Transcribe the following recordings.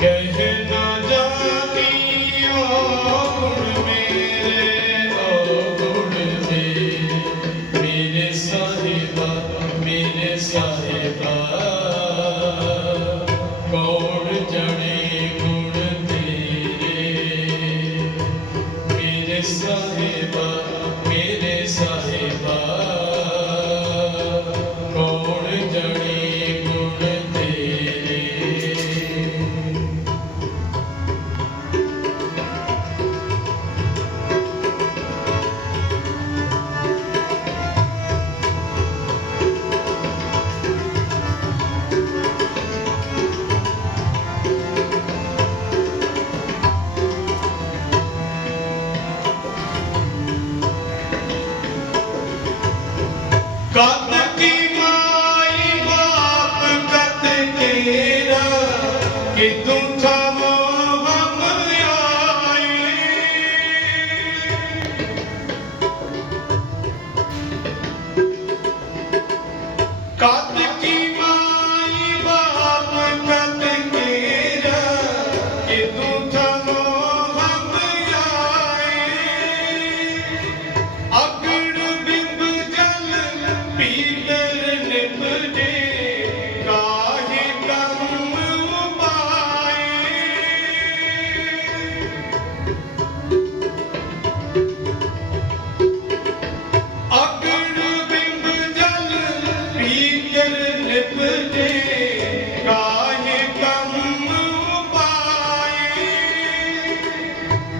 ਕਹਿ പ്രാർത്ഥന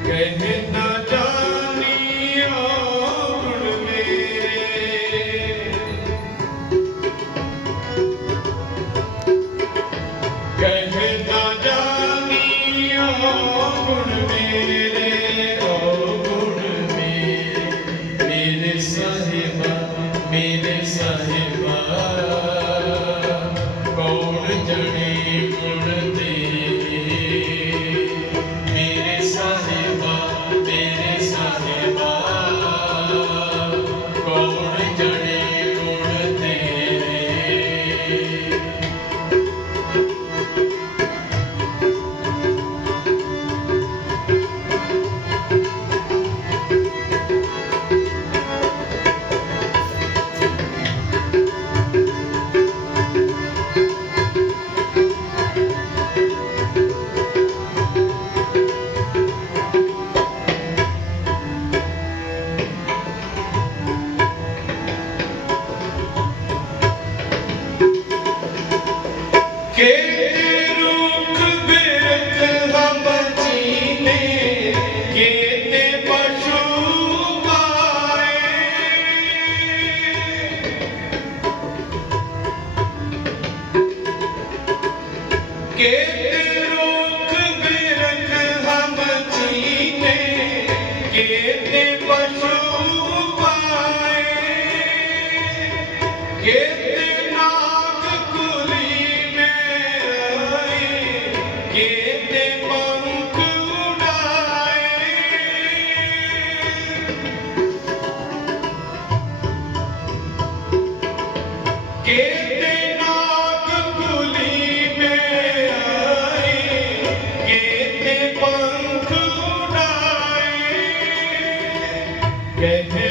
ਕਹਿ ਨਾ ਜਾਣੀਓ ਮੇਰੇ ਕਹਿ ਨਾ ਗੁਣ ਮੇਰੇ ਓ okay que